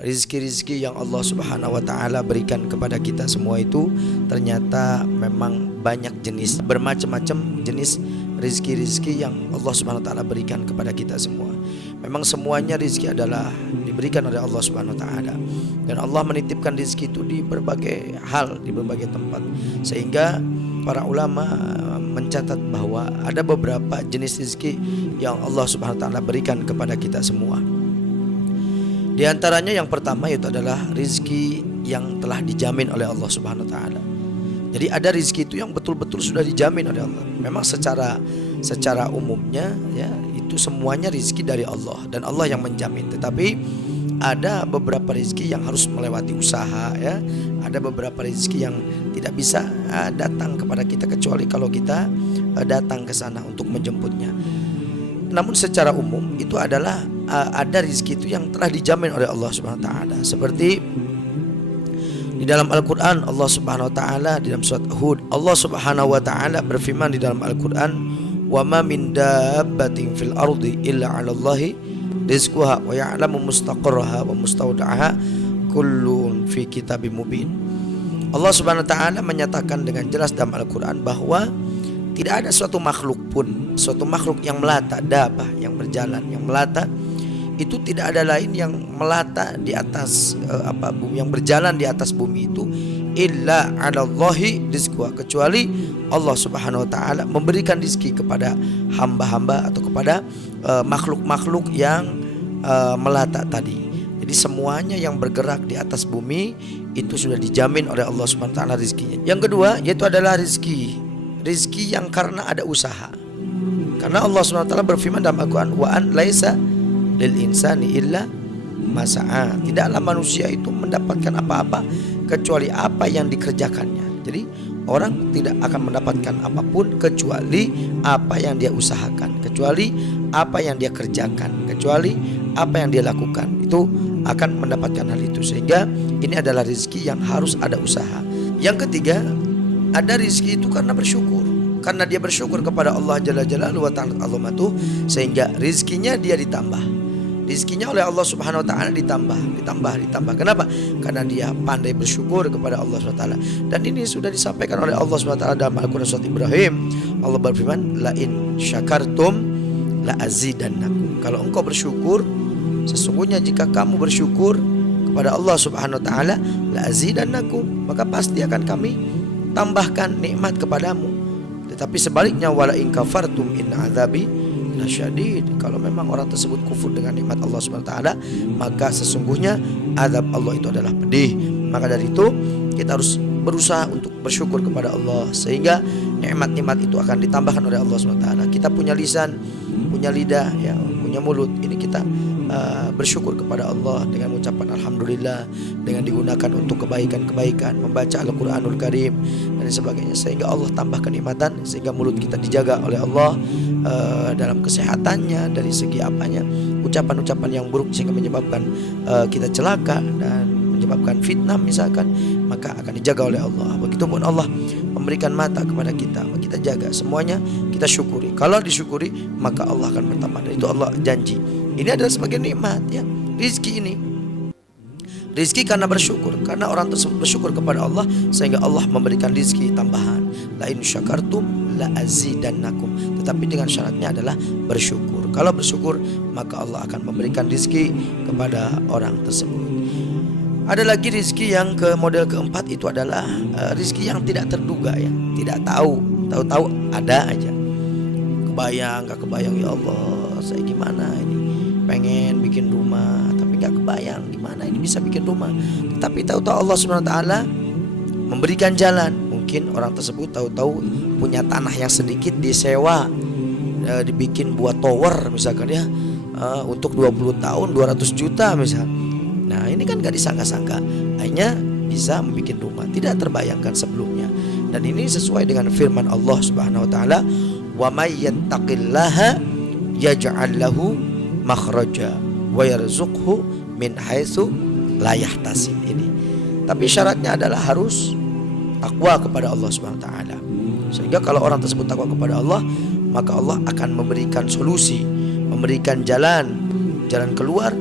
rizki-rizki yang Allah Subhanahu wa Ta'ala berikan kepada kita semua itu ternyata memang banyak jenis, bermacam-macam jenis rizki-rizki yang Allah Subhanahu wa Ta'ala berikan kepada kita semua. Memang semuanya rizki adalah diberikan oleh Allah Subhanahu wa Ta'ala, dan Allah menitipkan rizki itu di berbagai hal, di berbagai tempat, sehingga para ulama mencatat bahwa ada beberapa jenis rizki yang Allah Subhanahu wa Ta'ala berikan kepada kita semua. Di antaranya yang pertama yaitu adalah rizki yang telah dijamin oleh Allah Subhanahu wa Ta'ala. Jadi ada rizki itu yang betul-betul sudah dijamin oleh Allah. Memang secara umumnya ya itu semuanya rizki dari Allah dan Allah yang menjamin. Tetapi ada beberapa rizki yang harus melewati usaha ya. Ada beberapa rizki yang tidak bisa datang kepada kita kecuali kalau kita datang ke sana untuk menjemputnya. Namun secara umum itu adalah ada rizki itu yang telah dijamin oleh Allah Subhanahu wa Ta'ala. Seperti di dalam Al-Quran, Allah Subhanahu wa Ta'ala di dalam surat Hud, Allah Subhanahu wa Ta'ala berfirman di dalam Al-Quran, wa ma min dabbatin fil ardi illa 'ala Allahi rizquha wa ya'lamu mustaqarraha wa mustawda'aha kullun fi kitabim mubin. Allah Subhanahu wa Ta'ala menyatakan dengan jelas dalam Al-Quran bahwa tidak ada suatu makhluk pun, suatu makhluk yang melata, dabah yang berjalan, yang melata, itu tidak ada lain yang melata di atas bumi, yang berjalan di atas bumi itu illa 'alallahi rizquha, kecuali Allah Subhanahu wa Ta'ala memberikan rizki kepada hamba-hamba atau kepada makhluk-makhluk yang melata tadi. Jadi semuanya yang bergerak di atas bumi itu sudah dijamin oleh Allah Subhanahu wa Ta'ala rizkinya. Yang kedua yaitu adalah rizki yang karena ada usaha. Karena Allah Subhanahu wa Ta'ala berfirman dalam Al-Quran, wa an laisa lil insani illa masa'a, tidaklah manusia itu mendapatkan apa-apa kecuali apa yang dikerjakannya. Jadi orang tidak akan mendapatkan apapun kecuali apa yang dia usahakan, kecuali apa yang dia kerjakan, kecuali apa yang dia lakukan, itu akan mendapatkan hal itu. Sehingga ini adalah rezeki yang harus ada usaha. Yang ketiga, ada rezeki itu karena bersyukur, karena dia bersyukur kepada Allah Jalla Jalaluhu wa Ta'ala azamatuh, sehingga rezekinya dia ditambah. Rezekinya oleh Allah Subhanahu wa Ta'ala ditambah. Kenapa? Karena dia pandai bersyukur kepada Allah Subhanahu wa Ta'ala. Dan ini sudah disampaikan oleh Allah Subhanahu wa Ta'ala dalam Al-Quran surat Ibrahim. Allah berfirman, la in syakartum la azidannakum. Kalau engkau bersyukur, sesungguhnya jika kamu bersyukur kepada Allah Subhanahu wa Ta'ala, la azidannakum, maka pasti akan kami tambahkan nikmat kepadamu. Tetapi sebaliknya, wala in kafartum inna azabi lasyadid, kalau memang orang tersebut kufur dengan nikmat Allah Subhanahu wa Ta'ala, maka sesungguhnya azab Allah itu adalah pedih. Maka dari itu kita harus berusaha untuk bersyukur kepada Allah, sehingga nikmat-nikmat itu akan ditambahkan oleh Allah Subhanahu wa Ta'ala. Kita punya lisan, punya lidah, ya, punya mulut, ini kita bersyukur kepada Allah dengan ucapan alhamdulillah, dengan digunakan untuk kebaikan-kebaikan, membaca Al-Quranul Karim dan sebagainya, sehingga Allah tambah kenikmatan, sehingga mulut kita dijaga oleh Allah dalam kesehatannya, dari segi apanya, ucapan-ucapan yang buruk sehingga menyebabkan kita celaka dan menyebabkan fitnah misalkan, maka akan dijaga oleh Allah. Begitupun Allah memberikan mata kepada kita, kita jaga, semuanya kita syukuri. Kalau disyukuri maka Allah akan bertambah, dan itu Allah janji. Ini adalah sebagai nikmat, ya, rizki ini. Rizki karena bersyukur, karena orang tersebut bersyukur kepada Allah, sehingga Allah memberikan rizki tambahan. La in syakartum la azidannakum. Tetapi dengan syaratnya adalah bersyukur. Kalau bersyukur maka Allah akan memberikan rizki kepada orang tersebut. Ada lagi rizki yang ke model keempat, itu adalah rizki yang tidak terduga, ya, tidak tahu ada aja. Kebayang gak kebayang, ya Allah saya gimana ini, pengen bikin rumah tapi gak kebayang gimana ini bisa bikin rumah. Tapi tahu-tahu Allah Subhanahu wa Ta'ala memberikan jalan. Mungkin orang tersebut tahu-tahu punya tanah yang sedikit disewa, dibikin buat tower misalkan, ya, untuk 20 tahun 200 juta misal. Nah ini kan gak disangka-sangka, hanya bisa membuat rumah, tidak terbayangkan sebelumnya. Dan ini sesuai dengan firman Allah Subhanahu wa Ta'ala, wa may yattaqillaha yaj'al lahu makhraja wa yarzuqhu min haitsu la yahtasib. Ini. Tapi syaratnya adalah harus takwa kepada Allah Subhanahu wa Ta'ala. Sehingga kalau orang tersebut takwa kepada Allah, maka Allah akan memberikan solusi, memberikan jalan keluar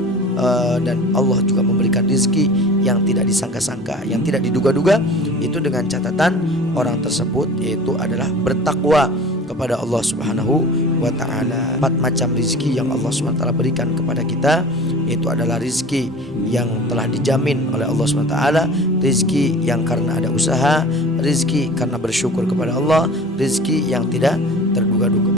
dan Allah juga memberikan rizki yang tidak disangka-sangka, yang tidak diduga-duga, itu dengan catatan orang tersebut yaitu adalah bertakwa kepada Allah Subhanahu wa taala. 4 macam rizki yang Allah Subhanahu wa taala berikan kepada kita itu adalah rizki yang telah dijamin oleh Allah Subhanahu wa taala, rizki yang karena ada usaha, rizki karena bersyukur kepada Allah, rizki yang tidak terduga-duga.